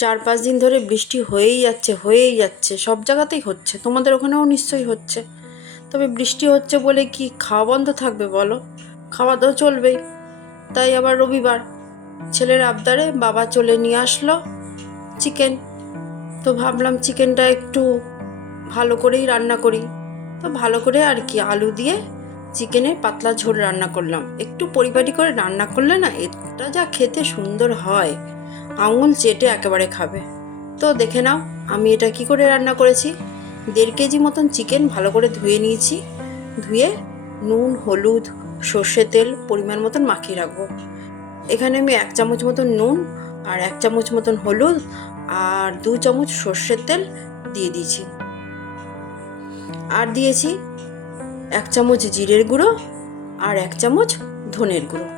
4-5 দিন ধরে বৃষ্টি হয়েই যাচ্ছে, সব জায়গাতেই হচ্ছে, তোমাদের ওখানেও নিশ্চয়ই হচ্ছে। তবে বৃষ্টি হচ্ছে বলে কি খাওয়া বন্ধ থাকবে বলো? খাওয়া তো চলবেই। তাই আবার রবিবার, ছেলের আবদারে বাবা চলে নিয়ে আসলো চিকেন। তো ভাবলাম চিকেনটা একটু ভালো করেই রান্না করি। তো ভালো করে আর কি আলু দিয়ে চিকেনের পাতলা ঝোল রান্না করলাম। একটু পরিপাটি করে রান্না করলে না এটা যা খেতে সুন্দর হয়, আঙুল চেটে একেবারে খাবে। তো দেখে নাও আমি এটা কি করে রান্না করেছি। 1.5 কেজি মতন চিকেন ভালো করে ধুয়ে নিয়েছি। ধুয়ে নুন, হলুদ, সর্ষে তেল পরিমাণ মতন মাখিয়ে রাখবো। এখানে আমি 1 চামচ মতন নুন আর 1 চামচ মতন হলুদ আর 2 চামচ সর্ষের তেল দিয়ে দিয়েছি। আর দিয়েছি 1 চামচ জিরের গুঁড়ো আর 1 চামচ ধনের গুঁড়ো,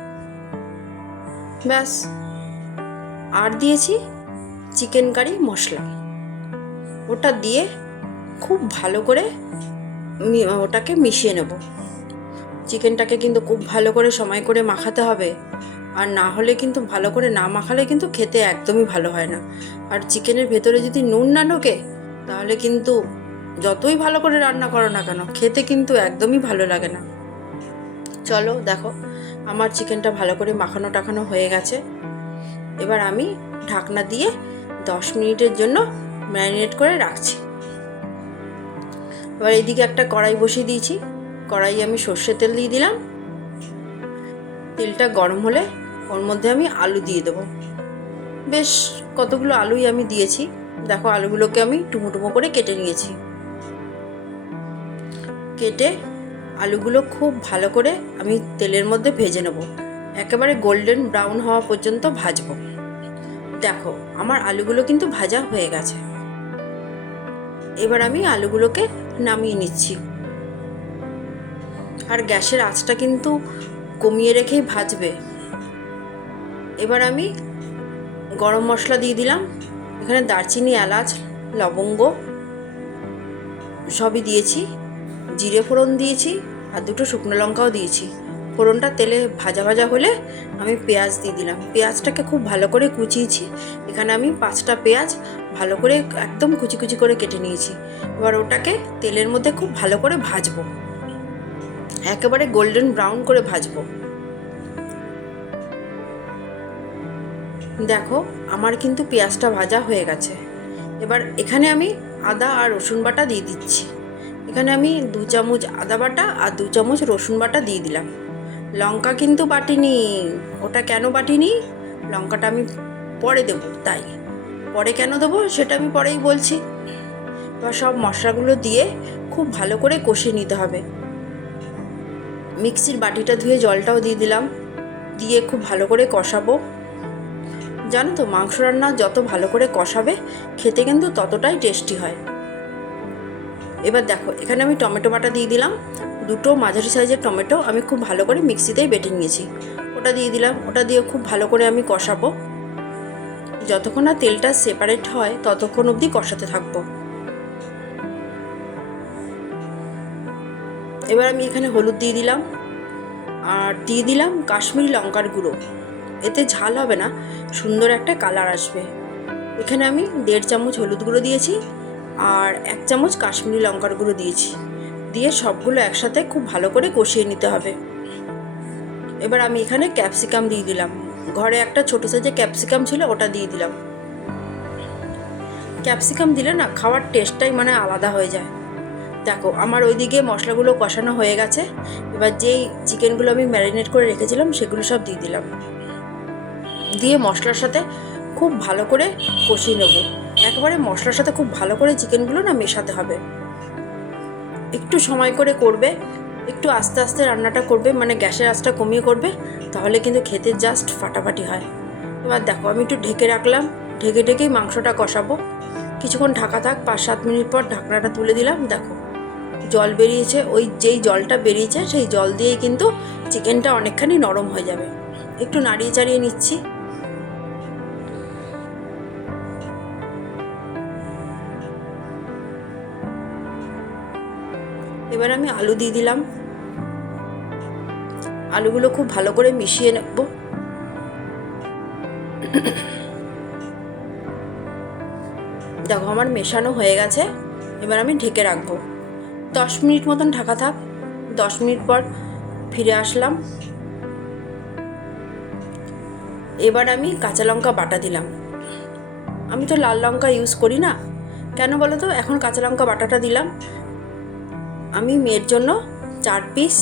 ব্যাস। আর দিয়েছি চিকেন কারি মশলা। ওটা দিয়ে খুব ভালো করে ওটাকে মিশিয়ে নেব। চিকেনটাকে কিন্তু খুব ভালো করে সময় করে মাখাতে হবে, আর না হলে কিন্তু ভালো করে না মাখালে কিন্তু খেতে একদমই ভালো হয় না। আর চিকেনের ভেতরে যদি নুন না ঢোকে তাহলে কিন্তু যতই ভালো করে রান্না করো না কেন খেতে কিন্তু একদমই ভালো লাগে না। চলো দেখো আমার চিকেনটা ভালো করে মাখানো টাখানো হয়ে গেছে। এবার আমি ঢাকনা দিয়ে 10 মিনিটের জন্য ম্যারিনেট করে রাখছি। এবার এইদিকে একটা কড়াই বসিয়ে দিয়েছি। কড়াই আমি সর্ষের তেল দিয়ে দিলাম। তেলটা গরম হলে ওর মধ্যে আমি আলু দিয়ে দেবো। বেশ কতগুলো আলুই আমি দিয়েছি। দেখো আলুগুলোকে আমি টুমো টুমো করে কেটে নিয়েছি। কেটে আলুগুলো খুব ভালো করে আমি তেলের মধ্যে ভেজে নেব, একেবারে গোল্ডেন ব্রাউন হওয়া পর্যন্ত ভাজবো। দেখো আমার আলুগুলো কিন্তু ভাজা হয়ে গেছে। এবার আমি আলুগুলোকে নামিয়ে নিচ্ছি। আর গ্যাসের আঁচটা কিন্তু কমিয়ে রেখেই ভাজবে। এবার আমি গরম মশলা দিয়ে দিলাম। এখানে দারচিনি, এলাচ, লবঙ্গ সবই দিয়েছি। জিরে ফোড়ন দিয়েছি আর 2টো শুকনো লঙ্কাও দিয়েছি। ফোড়নটা তেলে ভাজা ভাজা হলে আমি পেঁয়াজ দিয়ে দিলাম। পেঁয়াজটাকে খুব ভালো করে কুচিয়েছি। এখানে আমি 5টা পেঁয়াজ ভালো করে একদম কুচি কুচি করে কেটে নিয়েছি। এবার ওটাকে তেলের মধ্যে খুব ভালো করে ভাজবো, একেবারে গোল্ডেন ব্রাউন করে ভাজবো। দেখো আমার কিন্তু পেঁয়াজটা ভাজা হয়ে গেছে। এবার এখানে আমি আদা আর রসুন বাটা দিয়ে দিচ্ছি। এখানে আমি 2 চামচ আদা বাটা আর 2 চামচ রসুন বাটা দিয়ে দিলাম। লঙ্কা কিন্তু বাটিনি। ওটা কেন বাটিনি, লঙ্কাটা আমি পরে দেবো, তাই পরে কেন দেবো সেটা আমি পরেই বলছি। এবার সব মশলাগুলো দিয়ে খুব ভালো করে কষিয়ে নিতে হবে। মিক্সির বাটিটা ধুয়ে জলটাও দিয়ে দিলাম। দিয়ে খুব ভালো করে কষাবো। জানো তো মাংস রান্না যত ভালো করে কষাবে খেতে কিন্তু ততটাই টেস্টি হয়। এবার দেখো এখানে আমি টমেটো বাটা দিয়ে দিলাম। 2টো মাঝারি সাইজের টমেটো আমি খুব ভালো করে মিক্সিতেই বেটে নিয়েছি, ওটা দিয়ে দিলাম। ওটা দিয়ে খুব ভালো করে আমি কষাবো। যতক্ষণ না তেলটা সেপারেট হয় ততক্ষণ অবধি কষাতে থাকবো। এবার আমি এখানে হলুদ দিয়ে দিলাম আর দিয়ে দিলাম কাশ্মীরি লঙ্কার গুঁড়ো। এতে ঝাল হবে না, সুন্দর একটা কালার আসবে। এখানে আমি 1.5 চামচ হলুদ গুঁড়ো দিয়েছি আর 1 চামচ কাশ্মীরি লঙ্কার গুঁড়ো দিয়েছি। দিয়ে সবগুলো একসাথে খুব ভালো করে কষিয়ে নিতে হবে। এবার আমি এখানে ক্যাপসিকাম দিয়ে দিলাম। ঘরে একটা ছোটো সাইজের ক্যাপসিকাম ছিল, ওটা দিয়ে দিলাম। ক্যাপসিকাম দিলে না খাওয়ার টেস্টটাই মানে আলাদা হয়ে যায়। দেখো আমার ওইদিকে মশলাগুলো কষানো হয়ে গেছে। এবার যেই চিকেনগুলো আমি ম্যারিনেট করে রেখেছিলাম সেগুলো সব দিয়ে দিলাম। দিয়ে মশলার সাথে খুব ভালো করে কষিয়ে নেব। একেবারে মশলার সাথে খুব ভালো করে চিকেনগুলো না মেশাতে হবে। একটু সময় করে করবে, একটু আস্তে আস্তে রান্নাটা করবে, মানে গ্যাসের আঁচটা কমিয়ে করবে, তাহলে কিন্তু খেতে জাস্ট ফাটাফাটি হয়। এবার দেখো আমি একটু ঢেকে রাখলাম। ঢেকেই মাংসটা কষাবো। কিছুক্ষণ ঢাকা থাক। 5-7 মিনিট পর ঢাকনাটা তুলে দিলাম। দেখো জল বেরিয়েছে। ওই যেই জলটা বেরিয়েছে সেই জল দিয়েই কিন্তু চিকেনটা অনেকখানি নরম হয়ে যাবে। একটু নাড়িয়ে চাড়িয়ে নিচ্ছি। এবার আমি আলু দিয়ে দিলাম। আলুগুলো খুব ভালো করে মিশিয়ে নেব। দেখো আমার মেশানো হয়ে গেছে। এবার আমি ঢেকে রাখবো 10 মিনিট মতন, ঢাকা থাক। 10 মিনিট পর ফিরে আসলাম। এবার আমি কাঁচা লঙ্কা বাটা দিলাম। আমি তো লাল লঙ্কা ইউজ করি না, কেন বলো তো? এখন কাঁচা লঙ্কা বাটাটা দিলাম। আমি মেয়ের জন্য 4 পিস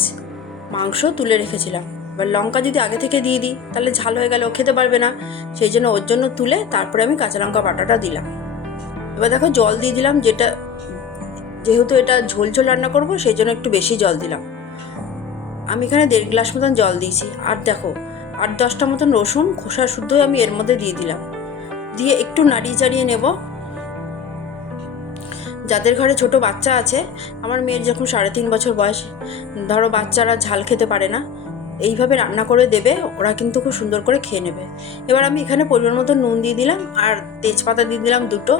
মাংস তুলে রেখেছিলাম। এবার লঙ্কা যদি আগে থেকে দিয়ে দিই তাহলে ঝাল হয়ে গেলে ও খেতে পারবে না, সেই জন্য ওর জন্য তুলে তারপরে আমি কাঁচা লঙ্কা বাটাটা দিলাম। এবার দেখো জল দিয়ে দিলাম, যেহেতু এটা ঝোল ঝোল রান্না করব সেই জন্য একটু বেশি জল দিলাম। আমি এখানে 1.5 গ্লাস মতন জল দিয়েছি। আর দেখো 8-10টা মতন রসুন খোসা শুদ্ধই আমি এর মধ্যে দিয়ে দিলাম। দিয়ে একটু নাড়িয়ে চাড়িয়ে নেব। যাদের ঘরে ছোট বাচ্চা আছে, আমার মেয়ের যখন 3.5 বছর বয়স, ধরো বাচ্চারা ঝাল খেতে পারে না, এইভাবে রান্না করে দেবে, ওরা কিন্তু খুব সুন্দর করে খেয়ে নেবে। এবার আমি এখানে পরিমাণ মতো নুন দিয়ে দিলাম আর তেজপাতা দিয়ে দিলাম 2টো,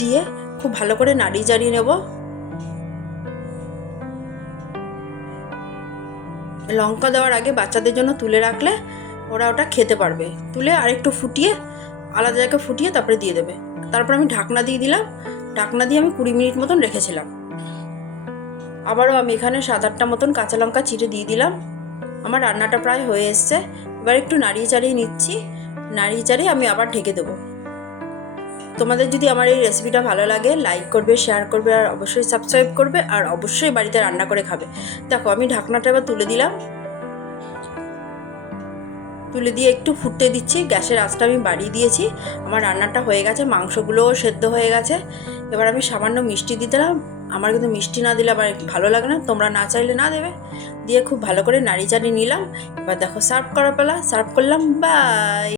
দিয়ে খুব ভালো করে নাড়িয়ে চাড়িয়ে নেব। লঙ্কা দেওয়ার আগে বাচ্চাদের জন্য তুলে রাখলে ওরা ওটা খেতে পারবে। তুলে আরেকটু ফুটিয়ে, আলাদা জায়গায় ফুটিয়ে তারপরে দিয়ে দেবে। তারপর আমি ঢাকনা দিয়ে দিলাম। ঢাকনা দিয়ে আমি 20 মিনিট মতন রেখেছিলাম। আবারও আমি এখানে 7-8টা মতন কাঁচা লঙ্কা চিড়ে দিয়ে দিলাম। আমার রান্নাটা প্রায় হয়ে এসছে। এবার একটু নাড়িয়ে চাড়িয়ে নিচ্ছি। নাড়িয়ে চাড়িয়ে আমি আবার ঢেকে দেবো। তোমাদের যদি আমার এই রেসিপিটা ভালো লাগে, লাইক করবে, শেয়ার করবে, আর অবশ্যই সাবস্ক্রাইব করবে, আর অবশ্যই বাড়িতে রান্না করে খাবে। দেখো আমি ঢাকনাটা এবার তুলে দিলাম। তুলে দিয়ে একটু ফুটতে দিচ্ছি। গ্যাসের আঁচটা আমি বাড়িয়ে দিয়েছি। আমার রান্নাটা হয়ে গেছে, মাংসগুলোও সেদ্ধ হয়ে গেছে। এবার আমি সামান্য মিষ্টি দিয়ে দিলাম। আমার কিন্তু মিষ্টি না দিলে আবার ভালো লাগে না, তোমরা না চাইলে না দেবে। দিয়ে খুব ভালো করে নাড়িয়ে চাড়িয়ে নিলাম। এবার দেখো সার্ভ করার পালা। সার্ভ করলাম। বাই।